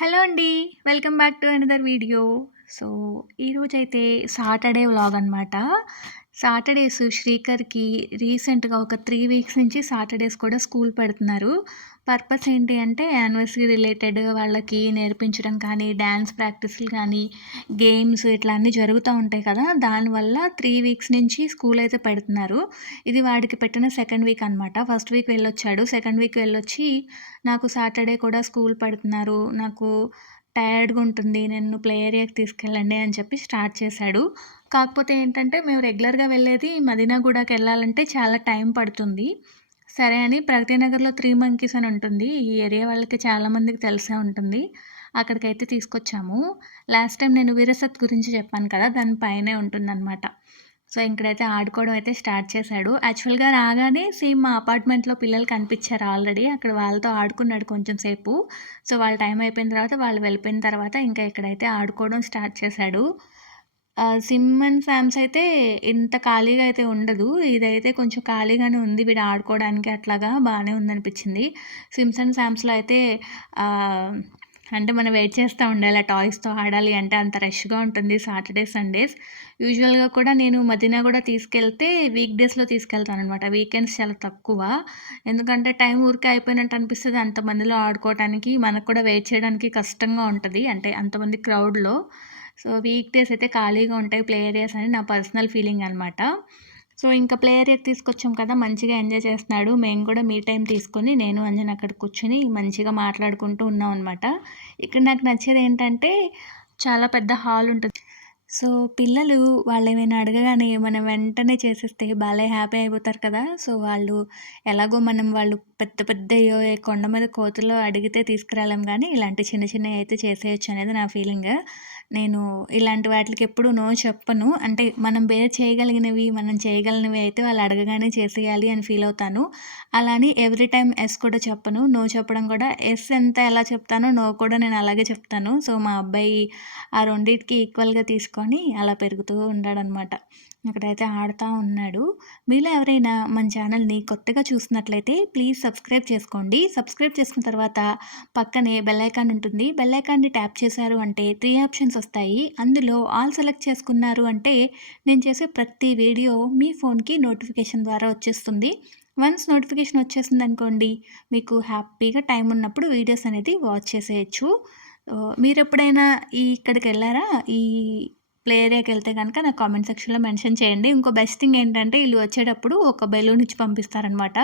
Hello అండి. Welcome back to another video. So, ఈరోజైతే Saturday vlog అనమాట. సాటర్‌డేస్ శ్రీకర్‌కి రీసెంట్‌గా ఒక 3 వీక్స్ నుంచి సాటర్‌డేస్ కూడా స్కూల్ పెడుతున్నారు. పర్పస్ ఏంటి అంటే యానివర్సరీ రిలేటెడ్ వాళ్ళకి నేర్పించడం కానీ, డాన్స్ ప్రాక్టీస్‌లు కానీ, గేమ్స్ ఇట్లా అన్నీ జరుగుతా ఉంటాయి కదా! దానివల్ల 3 వీక్స్ నుంచి స్కూల్ అయితే పెడుతున్నారు. ఇది వాడికి పెట్టిన సెకండ్ వీక్ అనమాట. ఫస్ట్ వీక్ వెళ్ళొచ్చాడు. సెకండ్ వీక్ వెళ్ళొచ్చి నాకు సాటర్డే కూడా స్కూల్ పెడుతున్నారు. నాకు టయర్డ్‌గా ఉంటుంది. నన్ను ప్లే ఏరియాకి తీసుకెళ్ళండి అని చెప్పి స్టార్ట్ చేశాడు. కాకపోతే ఏంటంటే మేము రెగ్యులర్‌గా వెళ్ళేది మదీనాగూడకెళ్ళాలంటే చాలా టైం పడుతుంది. సరే అని ప్రగతి నగర్‌లో 3 మంకీస్ అని ఉంటుంది. ఈ ఏరియా వాళ్ళకి చాలా మందికి తెలిసే ఉంటుంది. అక్కడికైతే తీసుకొచ్చాము. లాస్ట్ టైం నేను విరసత్ గురించి చెప్పాను కదా! దాని పైనే ఉంటుందనమాట. సో, ఇక్కడైతే ఆడుకోవడం అయితే స్టార్ట్ చేశాడు. యాక్చువల్‌గా రాగానే సేమ్ మా అపార్ట్మెంట్‌లో పిల్లలు కనిపిచ్చారు ఆల్రెడీ. అక్కడ వాళ్ళతో ఆడుకున్నాడు కొంచెం సేపు. సో, వాళ్ళ టైం అయిపోయిన తర్వాత వాళ్ళు వెళ్ళిపోయిన తర్వాత ఇంకా ఇక్కడైతే ఆడుకోవడం స్టార్ట్ చేశాడు. సిమ్ అండ్ సామ్స్ అయితే ఇంత ఖాళీగా అయితే ఉండదు. ఇదైతే కొంచెం ఖాళీగానే ఉంది. వీడు ఆడుకోవడానికి అట్లాగా బానే ఉందనిపిచ్చింది. సిమ్స్ అండ్ సామ్స్‌లో అయితే ఆహ్, అంటే మనం వెయిట్ చేస్తా ఉండాలి. ఆ టాయ్స్‌తో ఆడాలి అంటే అంత రష్‌గా ఉంటుంది సాటర్‌డే, సండేస్. యూజువల్‌గా కూడా నేను మదీనా గూడా తీసుకెళ్తే వీక్ డేస్‌లో తీసుకెళ్తాననమాట. వీకెండ్స్ చాలా తక్కువ. ఎందుకంటే టైం ఊరికే అయిపోయినట్టు అనిపిస్తది. అంతమందిలో ఆడుకోవటానికి, మనకు కూడా వెయిట్ చేయడానికి కష్టంగా ఉంటది. అంటే అంతమంది క్రౌడ్‌లో. సో, వీక్ డేస్ అయితే ఖాళీగా ఉంటాయి ప్లే ఏరియాస్ అని నా పర్సనల్ ఫీలింగ్ అనమాట. సో, ఇంకా ప్లే ఏరియాకి తీసుకొచ్చాం కదా! మంచిగా ఎంజాయ్ చేస్తున్నాడు. మేము కూడా మీ టైమ్ తీసుకొని నేను, అంజన్ అక్కడ కూర్చొని మంచిగా మాట్లాడుకుంటూ ఉన్నామనమాట. ఇక్కడ నాకు నచ్చేదేంటంటే చాలా పెద్ద హాల్ ఉంటది. సో, పిల్లలు వాళ్ళేమైనా అడగగానే మనం వెంటనే చేసేస్తే భలే హ్యాపీ అయిపోతారు కదా! సో, వాళ్ళు ఎలాగో వాళ్ళు పెద్ద పెద్దయ్యో కొండ మీద కోతులు అడిగితే తీసుకురాలేం గానీ, ఇలాంటి చిన్న చిన్నయి అయితే చేసేయొచ్చు అనేది నా ఫీలింగ్. నేను ఇలాంటి వాటిలకి ఎప్పుడూ నో చెప్పను. అంటే మనం బేర్ చేయగలిగినవి, మనం చేయగలిగినవి అయితే వాళ్ళు అడగగానే చేసేయాలి అని ఫీల్ అవుతాను. అలా అని ఎవ్రీ టైమ్ యెస్ కూడా చెప్పను. నో చెప్పడం కూడా యెస్ ఎలా చెప్తానో, నో కూడా నేను అలాగే చెప్తాను. సో, మా అబ్బాయి ఆ రెండిటికి ఈక్వల్‌గా తీసుకొని అలా పెరుగుతూ ఉన్నాడనమాట. అక్కడైతే ఆడుతా ఉన్నాడు. మీలో ఎవరైనా మన ఛానల్‌ని కొత్తగా చూస్తున్నట్లయితే ప్లీజ్ సబ్స్క్రైబ్ చేసుకోండి. సబ్స్క్రైబ్ చేసుకున్న తర్వాత పక్కనే బెల్ ఐకాన్ ఉంటుంది. బెల్ ఐకాన్‌ని ట్యాప్ చేశారు అంటే 3 ఆప్షన్స్ వస్తాయి. అందులో ఆల్ సెలెక్ట్ చేసుకున్నారు అంటే నేను చేసే ప్రతి వీడియో మీ ఫోన్‌కి నోటిఫికేషన్ ద్వారా వచ్చేస్తుంది. వన్స్ నోటిఫికేషన్ వచ్చేసిందనుకోండి, మీకు హ్యాపీగా టైం ఉన్నప్పుడు వీడియోస్ అనేది వాచ్ చేసేయొచ్చు. మీరెప్పుడైనా ఇక్కడికెళ్లారా? ఈ ప్లే ఏరియాకెళ్తే గనక నాకు కామెంట్ సెక్షన్‌లో మెన్షన్ చేయండి. ఇంకో బెస్ట్ థింగ్ ఏంటంటే ఈళ్ళు వచ్చేటప్పుడు ఒక బెలూన్ ఇచ్చి పంపిస్తారనమాట.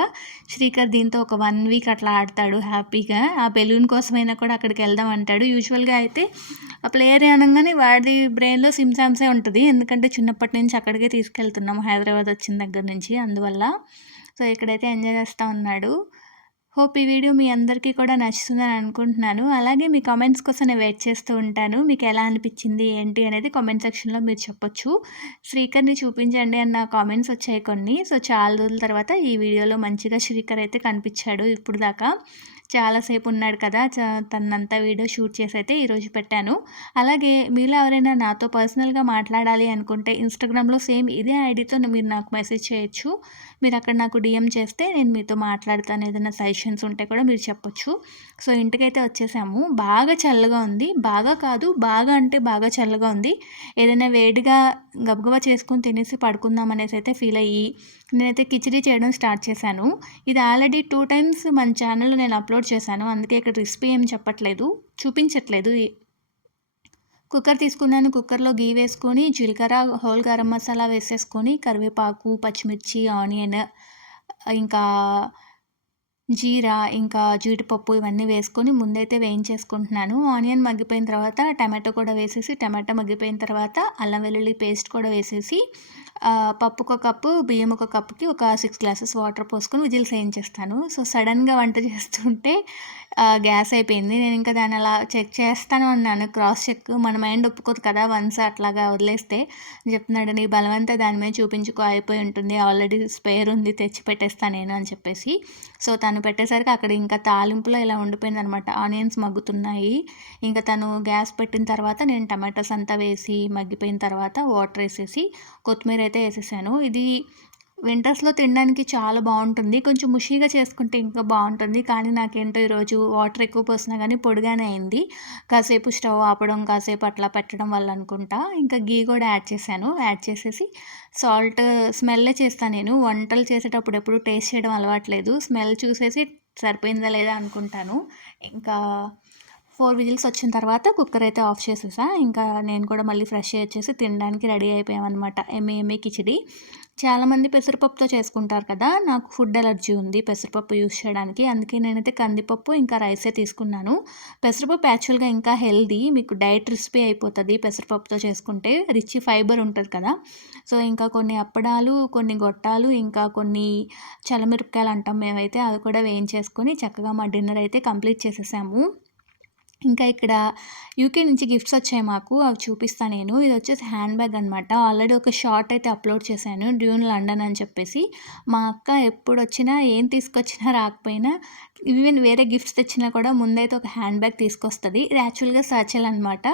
శ్రీకర్ దీంతో ఒక 1 వీక్ అట్లా ఆడతాడు హ్యాపీగా. ఆ బెలూన్ కోసమైనా కూడా అక్కడికెళ్దాం అంటాడు. యూజువల్‌గా అయితే ఆ ప్లే ఏరియా అనంగానే వాడి బ్రెయిన్‌లో సిమ్ సామ్సే ఉంటది. ఎందుకంటే చిన్నప్పటి నుంచి అక్కడికే తీసుకెళ్తున్నాం హైదరాబాద్ వచ్చిన దగ్గర నుంచి అందువల్ల. సో, ఇక్కడైతే ఎంజాయ్ చేస్తా ఉన్నాడు. హోప్ ఈ వీడియో మీ అందరికీ కూడా నచ్చుతుందని అనుకుంటున్నాను. అలాగే మీ కామెంట్స్ కోసం నేను వెయిట్ చేస్తూ ఉంటాను. మీకెలా అనిపిచ్చింది, ఏంటి అనేది కామెంట్ సెక్షన్‌లో మీరు చెప్పొచ్చు. శ్రీకర్‌ని చూపించండి అన్న కామెంట్స్ వచ్చాయి కొన్ని. సో, చాలా రోజుల తర్వాత ఈ వీడియోలో మంచిగా శ్రీకర్ అయితే కనిపిచ్చాడు ఇప్పుడు దాకా. చాలా సేపు ఉన్నాడు కదా! తననంతా వీడియో షూట్ చేసైతే ఈరోజు పెట్టాను. అలాగే మీలో ఎవరైనా నాతో పర్సనల్‌గా మాట్లాడాలి అనుకుంటే ఇన్‌స్టాగ్రామ్‌లో సేమ్ ఇదే ఐడీతో మీరు నాకు మెసేజ్ చేయొచ్చు. మీరక్కడ నాకు డీఎం చేస్తే నేను మీతో మాట్లాడతాను. ఏదైనా సజెషన్స్ ఉంటే కూడా మీరు చెప్పొచ్చు. సో, ఇంటికైతే వచ్చేసాము. బాగా చల్లగా ఉంది. బాగా కాదు, బాగా అంటే బాగా చల్లగా ఉంది. ఏదైనా వేడిగా గబగబా చేసుకొని తినేసి పడుకుందాం అనేసైతే ఫీల్ అయ్యి, నేనైతే కిచిడీ చేయడం స్టార్ట్ చేశాను. ఇది ఆల్రెడీ 2 టైమ్స్ మన ఛానల్‌లో నేను అప్‌లోడ్ చేశాను. అందుకే ఇక్కడ రెసిపీ ఏం చెప్పట్లేదు. చూపించట్లేదు. కుక్కర్ తీసుకున్నాను. కుక్కర్‌లో ఘీ వేసుకొని, జీలకర్ర, హోల్ గరం మసాలా వేసేసుకొని, కరివేపాకు, పచ్చిమిర్చి, ఆనియన్ ఇంకా జీరా, ఇంకా జీడిపప్పు ఇవన్నీ వేసుకొని ముందైతే వేయించేసుకుంటున్నాను. ఆనియన్ మగ్గిపోయిన తర్వాత టమాటో కూడా వేసేసి, టమాటా మగ్గిపోయిన తర్వాత అల్లం వెల్లుల్లి పేస్ట్ కూడా వేసేసి, పప్పుకొక కప్పు, బియ్యం ఒక కప్పుకి ఒక 6 గ్లాసెస్ వాటర్ పోసుకొని విజిల్స్ వేయించేస్తాను. సో, సడెన్‌గా వంట చేస్తుంటే గ్యాస్ అయిపోయింది. నేనింకా దాన్ని అలా చెక్ చేస్తానే ఉన్నాను. క్రాస్ చెక్ మన మైండ్ ఒప్పుకోదు కదా! వన్స్ అట్లాగా వదిలేస్తే. చెప్తున్నాడు, "నీ బలవంతా దాని మీద చూపించుకో అయిపోయి ఉంటుంది. ఆల్రెడీ స్పేర్ ఉంది తెచ్చి పెట్టేస్తా నేను" అని చెప్పేసి. సో, తను పెట్టేసరికి అక్కడ ఇంకా తాలింపులో ఇలా ఉండిపోయిందనమాట. ఆనియన్స్ మగ్గుతున్నాయి. ఇంక తను గ్యాస్ పెట్టిన తర్వాత నేను టమాటోస్ అంతా వేసి మగ్గిపోయిన తర్వాత వాటర్ ఏసేసి కొత్తిమీర అయితే ఏసేసాను. ఇది వింటర్స్‌లో తినడానికి చాలా బావుంటుంది. కొంచెం ముషీగా చేసుకుంటే ఇంకా బావుంటుంది. కానీ నాకేంటో ఈరోజు వాటర్ ఎక్కువ పోసినా గానీ పొడిగానే అయింది. కాసేపు స్టవ్ ఆపడం, కాసేపు అట్లా పెట్టడం వల్ల అనుకుంటా. ఇంకా ఘీ గూడా యాడ్ చేశాను. యాడ్ చేసేసి సాల్ట్ స్మెల్లే చేస్తా నేను. వంటలు చేసేటప్పుడు ఎప్పుడు టేస్ట్ చేయడం అలవాట్లేదు. స్మెల్ చూసేసి సరిపోయిందా లేదా అనుకుంటాను. ఇంకా 4 విజిల్స్ వచ్చిన తర్వాత కుక్కర్ అయితే ఆఫ్ చేసేసా. ఇంకా నేను కూడా మళ్ళీ ఫ్రెష్ అయ్యి వచ్చేసి తినడానికి రెడీ అయిపోయామనమాట. యమ్మీ యమ్మీ కిచిడి. చాలామంది పెసరపప్పుతో చేసుకుంటారు కదా! నాకు ఫుడ్ అలర్జీ ఉంది పెసరపప్పు యూజ్ చేయడానికి. అందుకే నేనైతే కందిపప్పు ఇంకా రైసే తీసుకున్నాను. పెసరపప్పు యాక్చువల్‌గా ఇంకా హెల్తీ. మీకు డైట్ రెసిపీ అయిపోతది పెసరపప్పుతో చేసుకుంటే. రిచ్ ఫైబర్ ఉంటది కదా! సో, ఇంకా కొన్ని అప్పడాలు, కొన్ని గొట్టాలు, ఇంకా కొన్ని చల్లమిరపకాయలు అంటాం మేమైతే. అవి కూడా వేయించేసుకొని చక్కగా మా డిన్నర్ అయితే కంప్లీట్ చేసేసాము. ఇంకా ఇక్కడ యూకే నుంచి గిఫ్ట్స్ వచ్చాయి మాకు. అవి చూపిస్తా నేను. ఇదొచ్చేసి హ్యాండ్ బ్యాగ్ అనమాట. ఆల్రెడీ ఒక షార్ట్ అయితే అప్‌లోడ్ చేశాను. డ్యూన్ లండన్ అని చెప్పేసి. మా అక్క ఎప్పుడొచ్చినా, ఏం తీసుకొచ్చినా రాకపోయినా, ఈవెన్ వేరే గిఫ్ట్స్ తెచ్చినా కూడా ముందైతే ఒక హ్యాండ్ బ్యాగ్ తీసుకొస్తది. ఇది యాక్చువల్‌గా సాచెల్ అనమాట.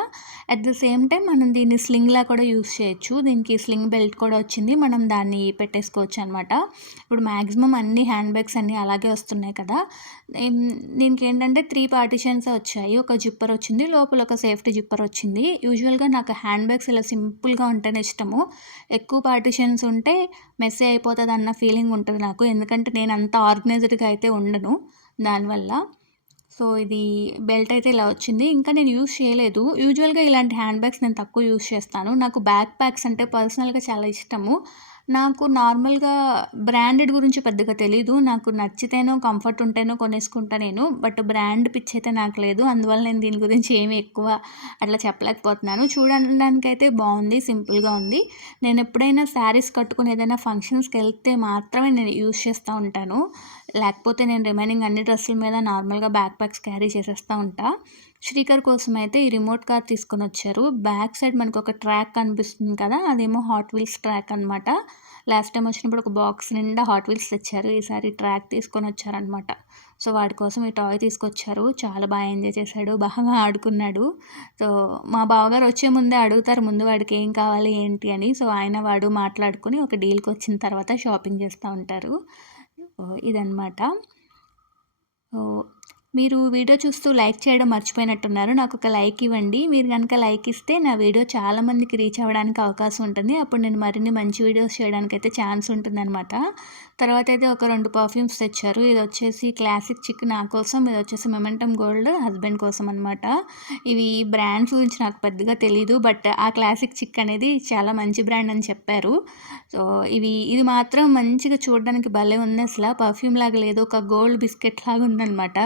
అట్ ద సేమ్ టైమ్ మనం దీన్ని స్లింగ్‌లా కూడా యూజ్ చేయొచ్చు. దీనికి స్లింగ్ బెల్ట్ కూడా వచ్చింది. మనం దాన్ని పెట్టేసుకోవచ్చనమాట. ఇప్పుడు మాక్సిమం అన్ని హ్యాండ్ బ్యాగ్స్ అన్నీ అలాగే వస్తున్నాయి కదా! దీనికేంటంటే 3 పార్టిషన్సే వచ్చాయి. ఒక జిప్పర్ వచ్చింది. లోపల ఒక సేఫ్టీ జిప్పర్ వచ్చింది. యూజువల్‌గా నాకు హ్యాండ్ బ్యాగ్స్ ఇలా సింపుల్‌గా ఉంటేనే ఇష్టము. ఎక్కువ పార్టిషన్స్ ఉంటే మెస్సీ అయిపోతదన్న ఫీలింగ్ ఉంటది నాకు. ఎందుకంటే నేను అంత ఆర్గనైజ్డ్‌గా అయితే ఉండను దానివల్ల. సో, ఇది బెల్ట్ అయితే ఇలా వచ్చింది. ఇంకా నేను యూజ్ చేయలేదు. యూజువల్‌గా ఇలాంటి హ్యాండ్ బ్యాగ్స్ నేను తక్కువ యూజ్ చేస్తాను. నాకు బ్యాక్ ప్యాక్స్ అంటే పర్సనల్‌గా చాలా ఇష్టము. నాకు నార్మల్‌గా బ్రాండెడ్ గురించి పెద్దగా తెలీదు. నాకు నచ్చితేనో, కంఫర్ట్ ఉంటేనో కొనేసుకుంటా నేను. బట్ బ్రాండ్ పిచ్చయితే నాకు లేదు. అందువల్ల నేను దీని గురించి ఏమి ఎక్కువ అట్లా చెప్పలేకపోతున్నాను. చూడడానికైతే బావుంది. సింపుల్‌గా ఉంది. నేనెప్పుడైనా శారీస్ కట్టుకొని ఏదైనా ఫంక్షన్స్‌కెళ్తే మాత్రమే నేను యూజ్ చేస్తా ఉంటాను. లేకపోతే నేను రిమైనింగ్ అన్ని డ్రెస్సుల మీద నార్మల్‌గా బ్యాక్ ప్యాక్స్ క్యారీ చేసేస్తా ఉంటా. శ్రీకర్ కోసమైతే ఈ రిమోట్ కార్ తీసుకొనొచ్చారు. బ్యాక్ సైడ్ మనకొక ట్రాక్ కనిపిస్తుంది కదా! అదేమో హాట్ వీల్స్ ట్రాక్ అనమాట. లాస్ట్ టైమ్ వచ్చినప్పుడు ఒక బాక్స్ నిండా హాట్ వీల్స్ తెచ్చారు. ఈసారి ట్రాక్ తీసుకొనొచ్చారనమాట. సో, వాడి కోసం ఈ టాయ్ తీసుకొచ్చారు. చాలా ఎంజాయ్ చేశాడు. బాగా ఆడుకున్నాడు. సో, మా బావగారు వచ్చే ముందే అడుగుతారు ముందు వాడికి ఏం కావాలి ఏంటి అని. సో, ఆయన వాడు మాట్లాడుకొని ఒక డీల్‌కొచ్చిన తర్వాత షాపింగ్ చేస్తా ఉంటారు. ఇదనమాట. ఓహ్! మీరు వీడియో చూస్తూ లైక్ చేయడం మర్చిపోయినట్టున్నారు. నాకొక లైక్ ఇవ్వండి. మీరు గనక లైక్ ఇస్తే నా వీడియో చాలా మందికి రీచ్ అవ్వడానికి అవకాశం ఉంటుంది. అప్పుడు నేను మరిన్ని మంచి వీడియోస్ చేయడానికైతే ఛాన్స్ ఉంటుందనమాట. తర్వాతైతే ఒక 2 పర్ఫ్యూమ్స్ తెచ్చారు. ఇదొచ్చేసి క్లాసిక్ చిక్ నా కోసం, ఇదొచ్చేసి మొమెంటమ్ గోల్డ్ హస్బెండ్ కోసం అనమాట. ఇవి బ్రాండ్స్ గురించి నాకు పెద్దగా తెలీదు. బట్ ఆ క్లాసిక్ చిక్ అనేది చాలా మంచి బ్రాండ్ అని చెప్పారు. సో, ఇది మాత్రం మంచిగా చూడడానికి భలే ఉంది అసల. పర్ఫ్యూమ్ లాగా లేదు. ఒక గోల్డ్ బిస్కెట్ లాగా ఉందనమాట.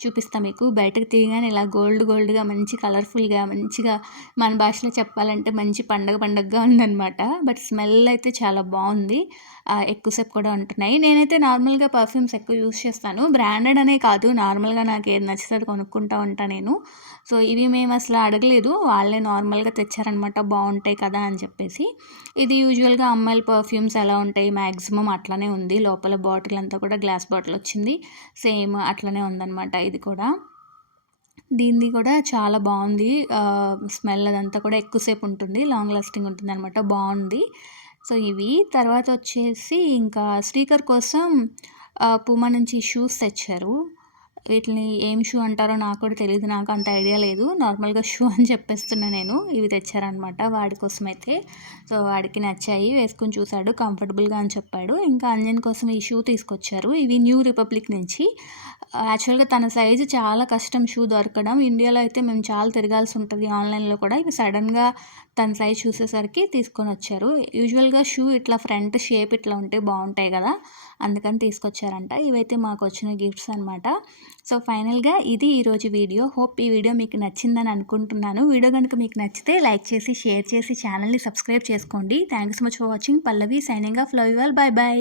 చూపిస్తా మీకు. బయటకు తీయగానే ఇలా గోల్డ్‌గా మంచి కలర్‌ఫుల్‌గా మంచిగా మన భాషలో చెప్పాలంటే మంచి పండగగా ఉందనమాట. బట్ స్మెల్ అయితే చాలా బావుంది. ఎక్కువ సేపు కూడా ఉంటున్నాయి. నేనైతే నార్మల్‌గా పర్ఫ్యూమ్స్ ఎక్కువ యూజ్ చేస్తాను. బ్రాండెడ్ అనే కాదు నార్మల్‌గా నాకేది నచ్చితే అది కొనుక్కుంటా ఉంటా నేను. సో, ఇవి మేమసల అడగలేదు. వాళ్ళే నార్మల్‌గా తెచ్చారనమాట. బావుంటాయి కదా అని చెప్పేసి. ఇది యూజువల్‌గా అమ్మాయిల పర్ఫ్యూమ్స్ ఎలా ఉంటాయి మాక్సిమం అట్లనే ఉంది. లోపల బాటిల్ అంతా కూడా గ్లాస్ బాటిల్ వచ్చింది. సేమ్ అట్లనే ఉందనమాట ఇది కూడా. దీనిది కూడా చాలా బావుంది. స్మెల్ అదంతా కూడా ఎక్కువ సేపు ఉంటుంది. లాంగ్ లాస్టింగ్ ఉంటుందనమాట. బావుంది. సో, ఇవి. తర్వాతొచ్చేసి ఇంకా శ్రీకర్ కోసం పూమా నుంచి షూస్ తెచ్చారు. వీటిని ఏం షూ అంటారో నాకు కూడా తెలీదు. నాకు అంత ఐడియా లేదు. నార్మల్‌గా షూ అని చెప్పేస్తున్నా నేను. ఇవి తెచ్చారనమాట వాడి కోసమైతే. సో, వాడికి నచ్చాయి. వేసుకొని చూసాడు. కంఫర్టబుల్‌గా అని చెప్పాడు. ఇంకా అంజన్ కోసం ఈ షూ తీసుకొచ్చారు. ఇవి న్యూ రిపబ్లిక్ నుంచి. యాక్చువల్‌గా తన సైజు చాలా కష్టం షూ దొరకడం. ఇండియాలో అయితే మేము చాలా తిరగాల్సి ఉంటది ఆన్‌లైన్‌లో కూడా. ఇవి సడెన్‌గా తన సైజ్ చూసేసరికి తీసుకొనొచ్చారు. యూజువల్‌గా షూ ఇట్లా ఫ్రంట్ షేప్ ఇట్లా ఉంటే బావుంటాయి గదా! అందుకని తీసుకొచ్చారంట. ఇవైతే మాకొచ్చిన గిఫ్ట్స్ అనమాట. సో, ఫైనల్‌గా ఇది ఈరోజు వీడియో. హోప్ ఈ వీడియో మీకు నచ్చిందని అనుకుంటున్నాను. వీడియో గనుక మీకు నచ్చితే లైక్ చేసి, షేర్ చేసి ఛానల్‌ని సబ్స్క్రైబ్ చేసుకోండి. Thank you so much for watching. Pallavi signing off. Love you all. By by.